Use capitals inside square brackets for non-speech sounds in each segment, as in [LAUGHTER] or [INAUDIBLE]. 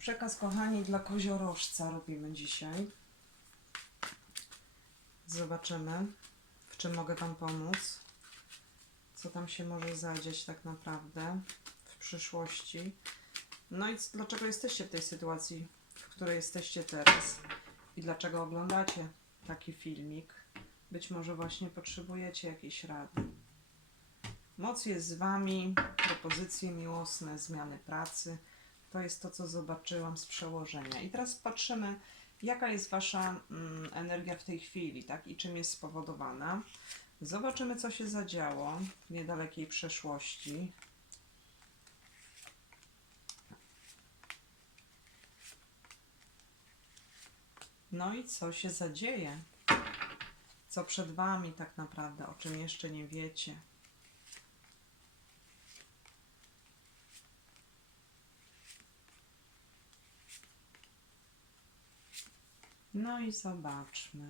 Przekaz, kochani, dla koziorożca robimy dzisiaj. Zobaczymy, w czym mogę Wam pomóc. Co tam się może zadziać tak naprawdę w przyszłości. No i dlaczego jesteście w tej sytuacji, w której jesteście teraz. I dlaczego oglądacie taki filmik. Być może właśnie potrzebujecie jakiejś rady. Moc jest z Wami, propozycje miłosne, zmiany pracy. To jest to, co zobaczyłam z przełożenia. I teraz patrzymy, jaka jest Wasza mm, energia w tej chwili, tak? I czym jest spowodowana. Zobaczymy, co się zadziało w niedalekiej przeszłości. No i co się zadzieje? Co przed Wami tak naprawdę, o czym jeszcze nie wiecie. No i zobaczmy.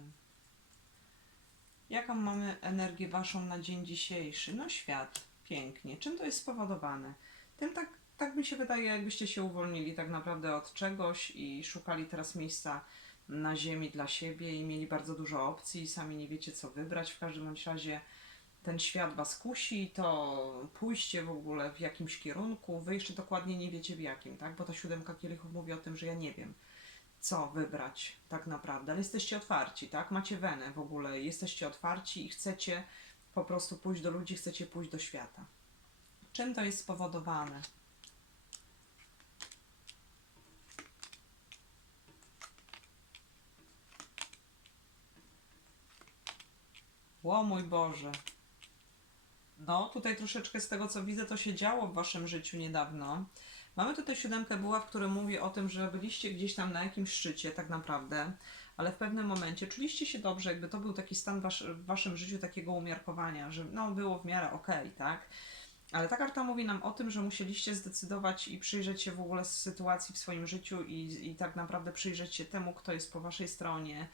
Jaką mamy energię waszą na dzień dzisiejszy? No świat, pięknie. Czym to jest spowodowane? Tym tak, tak mi się wydaje, jakbyście się uwolnili tak naprawdę od czegoś i szukali teraz miejsca na ziemi dla siebie i mieli bardzo dużo opcji i sami nie wiecie co wybrać. W każdym bądź razie ten świat was kusi, to pójście w ogóle w jakimś kierunku, wy jeszcze dokładnie nie wiecie w jakim, tak? Bo ta siódemka kielichów mówi o tym, że ja nie wiem co wybrać tak naprawdę, ale jesteście otwarci, tak? Macie wenę w ogóle, jesteście otwarci i chcecie po prostu pójść do ludzi, chcecie pójść do świata. Czym to jest spowodowane? Ło mój Boże. No, tutaj troszeczkę z tego co widzę, to się działo w waszym życiu niedawno. Mamy tutaj siódemkę buław, który mówi o tym, że byliście gdzieś tam na jakimś szczycie tak naprawdę, ale w pewnym momencie czuliście się dobrze, jakby to był taki stan wasz, w waszym życiu takiego umiarkowania, że no było w miarę okej, tak? Ale ta karta mówi nam o tym, że musieliście zdecydować i przyjrzeć się w ogóle sytuacji w swoim życiu i, i tak naprawdę przyjrzeć się temu, kto jest po waszej stronie,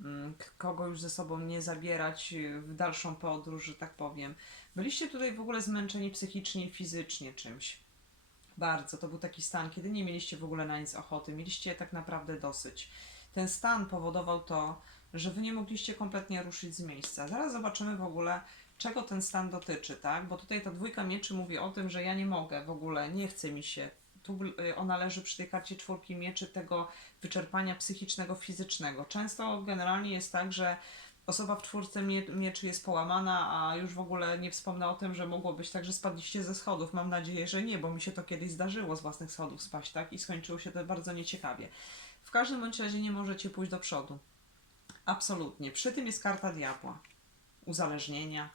mm, kogo już ze sobą nie zabierać y, w dalszą podróż, że tak powiem. Byliście tutaj w ogóle zmęczeni psychicznie i fizycznie czymś. Bardzo. To był taki stan, kiedy nie mieliście w ogóle na nic ochoty. Mieliście tak naprawdę dosyć. Ten stan powodował to, że wy nie mogliście kompletnie ruszyć z miejsca. Zaraz zobaczymy w ogóle, czego ten stan dotyczy, tak? Bo tutaj ta dwójka mieczy mówi o tym, że ja nie mogę w ogóle, nie chce mi się. Tu y, ona leży przy tej karcie czwórki mieczy tego wyczerpania psychicznego, fizycznego. Często generalnie jest tak, że osoba w czwórce mie- mieczy jest połamana, a już w ogóle nie wspomnę o tym, że mogło być tak, że spadliście ze schodów. Mam nadzieję, że nie, bo mi się to kiedyś zdarzyło z własnych schodów spaść, tak? I skończyło się to bardzo nieciekawie. W każdym bądź razie nie możecie pójść do przodu. Absolutnie. Przy tym jest karta diabła. Uzależnienia.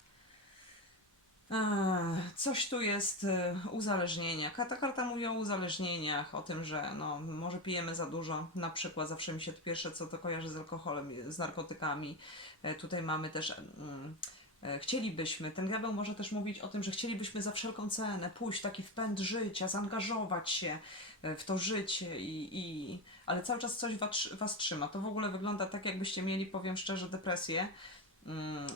Coś tu jest e, uzależnienia. Ta karta mówi o uzależnieniach, o tym, że no, może pijemy za dużo. Na przykład zawsze mi się to pierwsze co to kojarzy z alkoholem, z narkotykami. E, Tutaj mamy też. mm, e, Chcielibyśmy, ten diabeł może też mówić o tym, że chcielibyśmy za wszelką cenę pójść w taki wpęd życia, zaangażować się e, w to życie, i, i, ale cały czas coś was, was trzyma. To w ogóle wygląda tak, jakbyście mieli, powiem szczerze, depresję,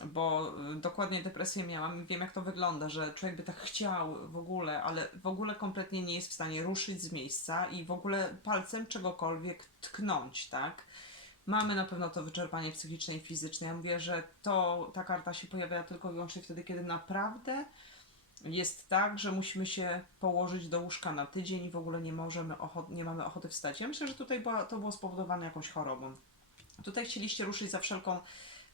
bo y, dokładnie depresję miałam i wiem jak to wygląda, że człowiek by tak chciał w ogóle, ale w ogóle kompletnie nie jest w stanie ruszyć z miejsca i w ogóle palcem czegokolwiek tknąć, tak? Mamy na pewno to wyczerpanie psychiczne i fizyczne. Ja mówię, że to ta karta się pojawia tylko i wyłącznie wtedy, kiedy naprawdę jest tak, że musimy się położyć do łóżka na tydzień i w ogóle nie możemy nie mamy ochoty wstać. Ja myślę, że tutaj była, to było spowodowane jakąś chorobą. Tutaj chcieliście ruszyć za wszelką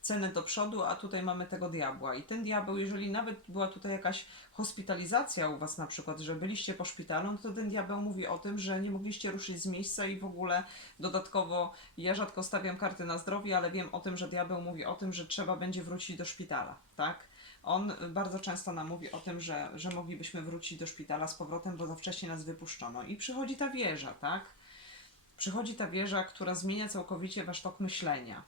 cenę do przodu, a tutaj mamy tego diabła. I ten diabeł, jeżeli nawet była tutaj jakaś hospitalizacja u Was na przykład, że byliście po szpitalu, no to ten diabeł mówi o tym, że nie mogliście ruszyć z miejsca i w ogóle dodatkowo, ja rzadko stawiam karty na zdrowie, ale wiem o tym, że diabeł mówi o tym, że trzeba będzie wrócić do szpitala, tak? On bardzo często nam mówi o tym, że, że moglibyśmy wrócić do szpitala z powrotem, bo za wcześnie nas wypuszczono. I przychodzi ta wieża, tak? Przychodzi ta wieża, która zmienia całkowicie wasz tok myślenia.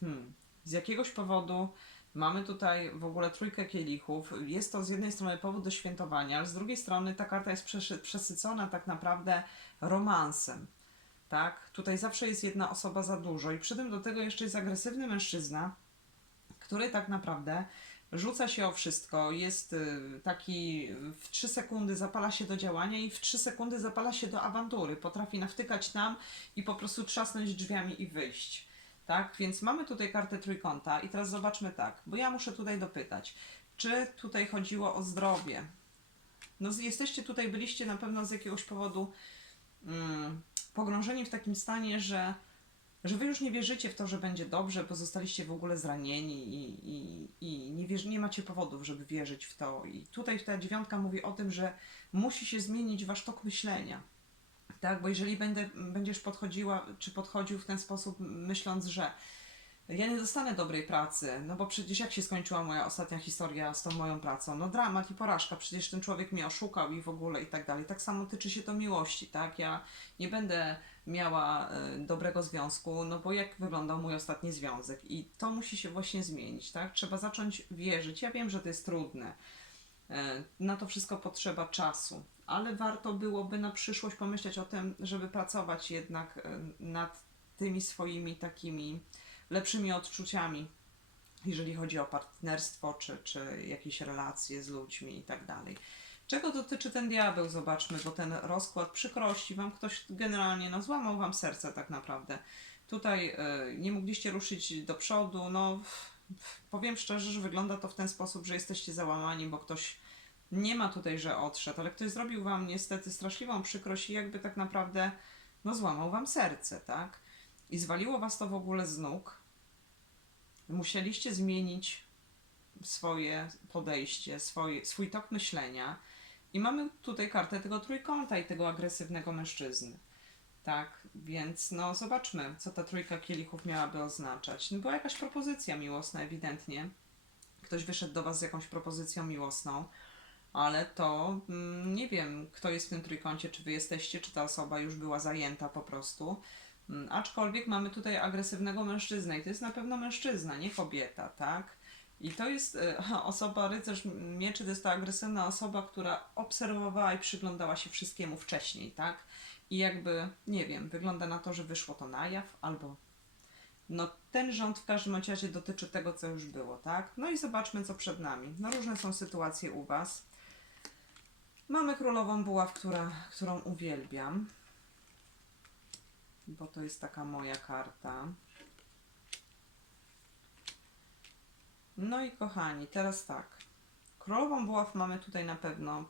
Hmm. Z jakiegoś powodu mamy tutaj w ogóle trójkę kielichów. Jest to z jednej strony powód do świętowania, ale z drugiej strony ta karta jest przesycona tak naprawdę romansem. Tak? Tutaj zawsze jest jedna osoba za dużo i przy tym do tego jeszcze jest agresywny mężczyzna, który tak naprawdę rzuca się o wszystko, jest y, taki w 3 sekundy zapala się do działania i w 3 sekundy zapala się do awantury. Potrafi nawtykać nam i po prostu trzasnąć drzwiami i wyjść. Tak, więc mamy tutaj kartę trójkąta i teraz zobaczmy tak, bo ja muszę tutaj dopytać, czy tutaj chodziło o zdrowie? No jesteście tutaj, byliście na pewno z jakiegoś powodu mm, pogrążeni w takim stanie, że że wy już nie wierzycie w to, że będzie dobrze, bo zostaliście w ogóle zranieni i, i, i nie, wierzy, nie macie powodów, żeby wierzyć w to. I tutaj ta dziewiątka mówi o tym, że musi się zmienić wasz tok myślenia. Tak, bo jeżeli będę, będziesz podchodziła, czy podchodził w ten sposób, myśląc, że ja nie dostanę dobrej pracy, no bo przecież jak się skończyła moja ostatnia historia z tą moją pracą? No dramat i porażka, przecież ten człowiek mnie oszukał i w ogóle i tak dalej. Tak samo tyczy się to miłości, tak? Ja nie będę miała e, dobrego związku, no bo jak wyglądał mój ostatni związek i to musi się właśnie zmienić, tak? Trzeba zacząć wierzyć. Ja wiem, że to jest trudne. E, Na to wszystko potrzeba czasu, ale warto byłoby na przyszłość pomyśleć o tym, żeby pracować jednak e, nad tymi swoimi takimi lepszymi odczuciami, jeżeli chodzi o partnerstwo czy, czy jakieś relacje z ludźmi i tak dalej. Czego dotyczy ten diabeł? Zobaczmy, bo ten rozkład przykrości wam ktoś generalnie no, złamał wam serce tak naprawdę. Tutaj e, nie mogliście ruszyć do przodu. No, powiem szczerze, że wygląda to w ten sposób, że jesteście załamani, bo ktoś nie ma tutaj, że odszedł, ale ktoś zrobił wam niestety straszliwą przykrość i jakby tak naprawdę no, złamał wam serce, tak? I zwaliło was to w ogóle z nóg. Musieliście zmienić swoje podejście, swoje, swój tok myślenia. I mamy tutaj kartę tego trójkąta i tego agresywnego mężczyzny. Tak, więc no zobaczmy, co ta trójka kielichów miałaby oznaczać. No była jakaś propozycja miłosna ewidentnie. Ktoś wyszedł do was z jakąś propozycją miłosną, ale to mm, nie wiem, kto jest w tym trójkącie, czy wy jesteście, czy ta osoba już była zajęta po prostu. Mm, Aczkolwiek mamy tutaj agresywnego mężczyznę i to jest na pewno mężczyzna, nie kobieta, tak? I to jest e, [LAUGHS] osoba, rycerz mieczy, to jest ta agresywna osoba, która obserwowała i przyglądała się wszystkiemu wcześniej, tak? I jakby, nie wiem, wygląda na to, że wyszło to na jaw, albo no ten rząd w każdym razie dotyczy tego, co już było, tak? No i zobaczmy, co przed nami. No różne są sytuacje u Was. Mamy królową buław, która, którą uwielbiam, bo to jest taka moja karta. No i kochani, teraz tak. Królową buław mamy tutaj na pewno.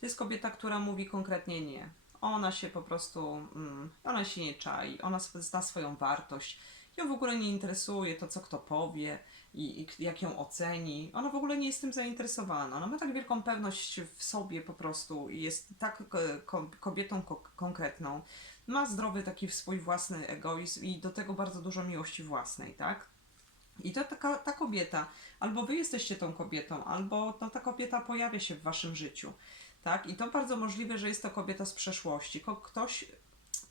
To jest kobieta, która mówi konkretnie nie. Ona się po prostu, mm, ona się nie czai, ona zna swoją wartość. Ją w ogóle nie interesuje to, co kto powie i, i jak ją oceni. Ona w ogóle nie jest tym zainteresowana. Ona ma tak wielką pewność w sobie po prostu i jest tak ko- kobietą ko- konkretną. Ma zdrowy taki swój własny egoizm i do tego bardzo dużo miłości własnej, tak? I to taka, ta kobieta, albo wy jesteście tą kobietą, albo no, ta kobieta pojawia się w waszym życiu. Tak? I to bardzo możliwe, że jest to kobieta z przeszłości. Ktoś,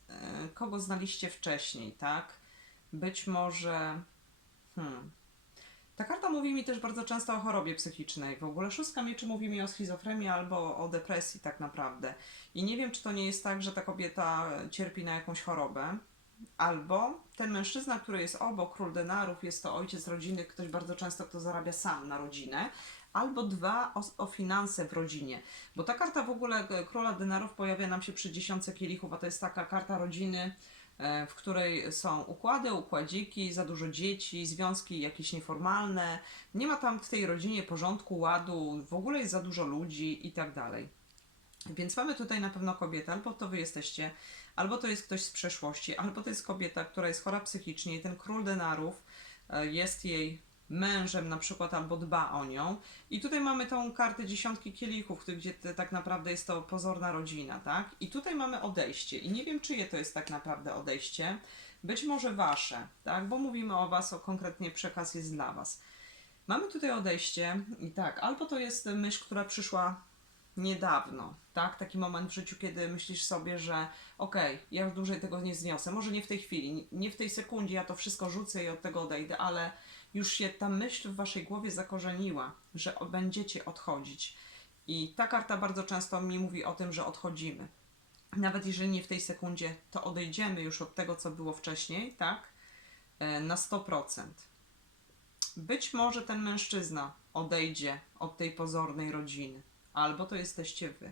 e, kogo znaliście wcześniej, tak? Być może. Hmm. Ta karta mówi mi też bardzo często o chorobie psychicznej. W ogóle szóstka mieczy mówi mi o schizofrenii albo o depresji, tak naprawdę. I nie wiem, czy to nie jest tak, że ta kobieta cierpi na jakąś chorobę, Albo ten mężczyzna, który jest obok, król denarów, jest to ojciec rodziny, ktoś bardzo często, kto zarabia sam na rodzinę. Albo dwa, o, o finanse w rodzinie. Bo ta karta w ogóle e, króla denarów pojawia nam się przy dziesiątce kielichów, a to jest taka karta rodziny, w której są układy, układziki, za dużo dzieci, związki jakieś nieformalne. Nie ma tam w tej rodzinie porządku, ładu, w ogóle jest za dużo ludzi i tak dalej. Więc mamy tutaj na pewno kobietę, albo to wy jesteście, albo to jest ktoś z przeszłości, albo to jest kobieta, która jest chora psychicznie i ten król denarów e, jest jej mężem na przykład, albo dba o nią. I tutaj mamy tą kartę dziesiątki kielichów, gdzie- te, tak naprawdę jest to pozorna rodzina, tak? I tutaj mamy odejście i nie wiem, czyje to jest tak naprawdę odejście. Być może wasze, tak? Bo mówimy o was, o konkretnie przekaz jest dla was. Mamy tutaj odejście i tak, albo to jest myśl, która przyszła niedawno, tak? Taki moment w życiu, kiedy myślisz sobie, że okej, ja już dłużej tego nie zniosę, może nie w tej chwili, nie w tej sekundzie, ja to wszystko rzucę i od tego odejdę, ale już się ta myśl w waszej głowie zakorzeniła, że będziecie odchodzić. I ta karta bardzo często mi mówi o tym, że odchodzimy. Nawet jeżeli nie w tej sekundzie, to odejdziemy już od tego, co było wcześniej, tak? E, Na 100%. Być może ten mężczyzna odejdzie od tej pozornej rodziny, albo to jesteście wy.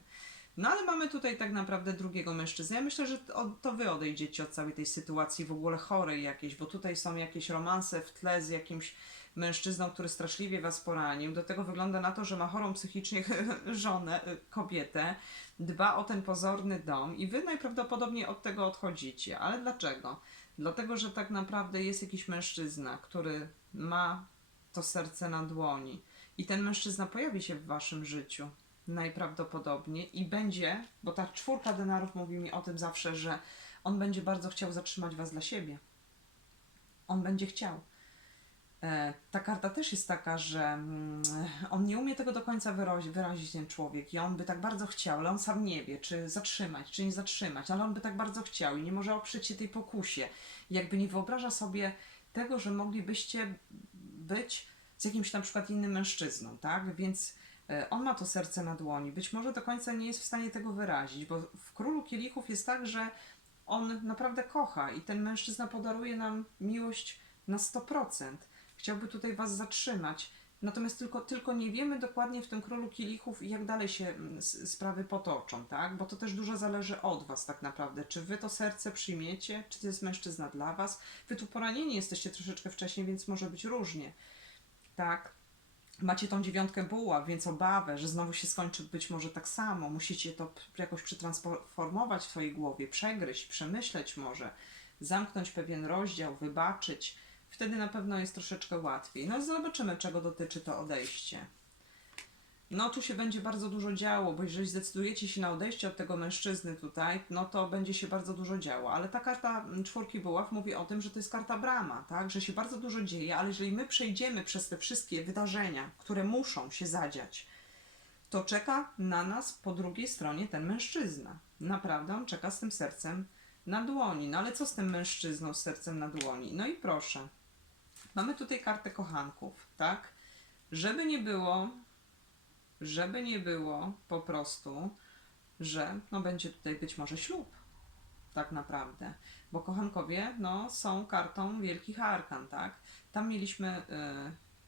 No ale mamy tutaj tak naprawdę drugiego mężczyznę. Ja myślę, że to wy odejdziecie od całej tej sytuacji w ogóle chorej jakiejś, bo tutaj są jakieś romanse w tle z jakimś mężczyzną, który straszliwie was poranił. Do tego wygląda na to, że ma chorą psychicznie [LAUGHS] żonę, y, kobietę, dba o ten pozorny dom i wy najprawdopodobniej od tego odchodzicie. Ale dlaczego? Dlatego, że tak naprawdę jest jakiś mężczyzna, który ma to serce na dłoni. I ten mężczyzna pojawi się w waszym życiu najprawdopodobniej i będzie, bo ta czwórka denarów mówi mi o tym zawsze, że on będzie bardzo chciał zatrzymać was dla siebie. On będzie chciał. E, ta karta też jest taka, że mm, on nie umie tego do końca wyrazić, wyrazić ten człowiek i on by tak bardzo chciał, ale on sam nie wie, czy zatrzymać, czy nie zatrzymać, ale on by tak bardzo chciał i nie może oprzeć się tej pokusie. Jakby nie wyobraża sobie tego, że moglibyście być z jakimś na przykład innym mężczyzną, tak? Więc on ma to serce na dłoni. Być może do końca nie jest w stanie tego wyrazić, bo w Królu Kielichów jest tak, że on naprawdę kocha i ten mężczyzna podaruje nam miłość na 100%. Chciałby tutaj Was zatrzymać. Natomiast tylko, tylko nie wiemy dokładnie w tym Królu Kielichów, jak dalej się mm, sprawy potoczą, tak? Bo to też dużo zależy od Was tak naprawdę. Czy Wy to serce przyjmiecie, czy to jest mężczyzna dla Was? Wy tu poranieni jesteście troszeczkę wcześniej, więc może być różnie, tak? Macie tą dziewiątkę buław, więc obawę, że znowu się skończy być może tak samo. Musicie to jakoś przetransformować w swojej głowie, przegryźć, przemyśleć może, zamknąć pewien rozdział, wybaczyć. Wtedy na pewno jest troszeczkę łatwiej. No zobaczymy, czego dotyczy to odejście. No tu się będzie bardzo dużo działo, bo jeżeli zdecydujecie się na odejście od tego mężczyzny tutaj, no to będzie się bardzo dużo działo. Ale ta karta mm, czwórki buław mówi o tym, że to jest karta brama, tak? Że się bardzo dużo dzieje, ale jeżeli my przejdziemy przez te wszystkie wydarzenia, które muszą się zadziać, to czeka na nas po drugiej stronie ten mężczyzna. Naprawdę on czeka z tym sercem na dłoni. No ale co z tym mężczyzną z sercem na dłoni? No i proszę. Mamy tutaj kartę kochanków, tak? Żeby nie było, żeby nie było po prostu, że no będzie tutaj być może ślub. Tak naprawdę. Bo kochankowie no, są kartą wielkich arkan, tak? Tam mieliśmy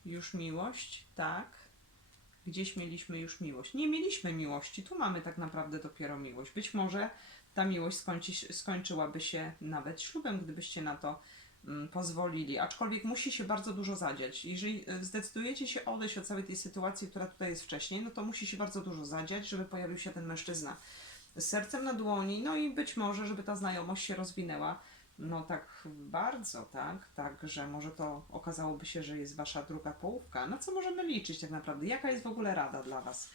y, już miłość, tak? Gdzieś mieliśmy już miłość. Nie mieliśmy miłości, tu mamy tak naprawdę dopiero miłość. Być może ta miłość skończy, skończyłaby się nawet ślubem, gdybyście na to pozwolili. Aczkolwiek musi się bardzo dużo zadziać. Jeżeli y, zdecydujecie się odejść od całej tej sytuacji, która tutaj jest wcześniej, no to musi się bardzo dużo zadziać, żeby pojawił się ten mężczyzna z sercem na dłoni, no i być może, żeby ta znajomość się rozwinęła. No tak bardzo, tak, tak, że może to okazałoby się, że jest wasza druga połówka. Na co możemy liczyć tak naprawdę? Jaka jest w ogóle rada dla was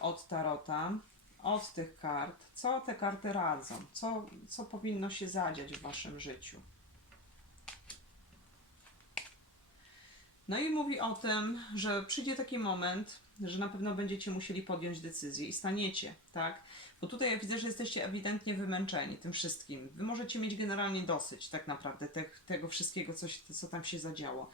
od Tarota, od tych kart? Co te karty radzą? Co, co powinno się zadziać w waszym życiu? No i mówi o tym, że przyjdzie taki moment, że na pewno będziecie musieli podjąć decyzję i staniecie, tak? Bo tutaj ja widzę, że jesteście ewidentnie wymęczeni tym wszystkim. Wy możecie mieć generalnie dosyć tak naprawdę te, tego wszystkiego, co, się- co tam się zadziało.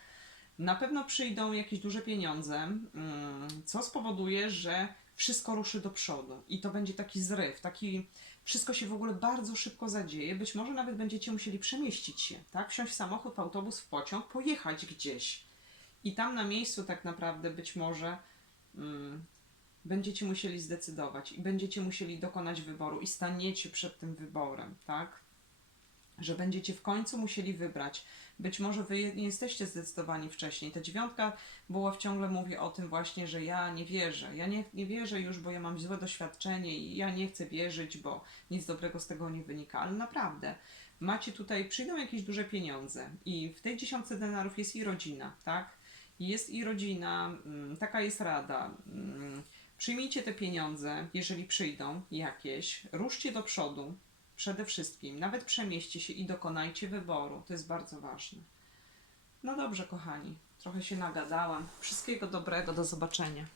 Na pewno przyjdą jakieś duże pieniądze, mm, co spowoduje, że wszystko ruszy do przodu i to będzie taki zryw, taki wszystko się w ogóle bardzo szybko zadzieje. Być może nawet będziecie musieli przemieścić się, tak? Wsiąść w samochód, w autobus, w pociąg, pojechać gdzieś. I tam na miejscu tak naprawdę być może mm, będziecie musieli zdecydować i będziecie musieli dokonać wyboru i staniecie przed tym wyborem, tak? Że będziecie w końcu musieli wybrać. Być może wy nie jesteście zdecydowani wcześniej. Ta dziewiątka była ciągle mówi o tym właśnie, że ja nie wierzę. Ja nie, nie wierzę już, bo ja mam złe doświadczenie i ja nie chcę wierzyć, bo nic dobrego z tego nie wynika. Ale naprawdę, macie tutaj, przyjdą jakieś duże pieniądze i w tej dziesiątce denarów jest i rodzina, tak? Jest i rodzina, mm, taka jest rada. mm, Przyjmijcie te pieniądze, jeżeli przyjdą jakieś, ruszcie do przodu przede wszystkim, nawet przemieście się i dokonajcie wyboru. To jest bardzo ważne. No dobrze, kochani, trochę się nagadałam. Wszystkiego dobrego, do zobaczenia.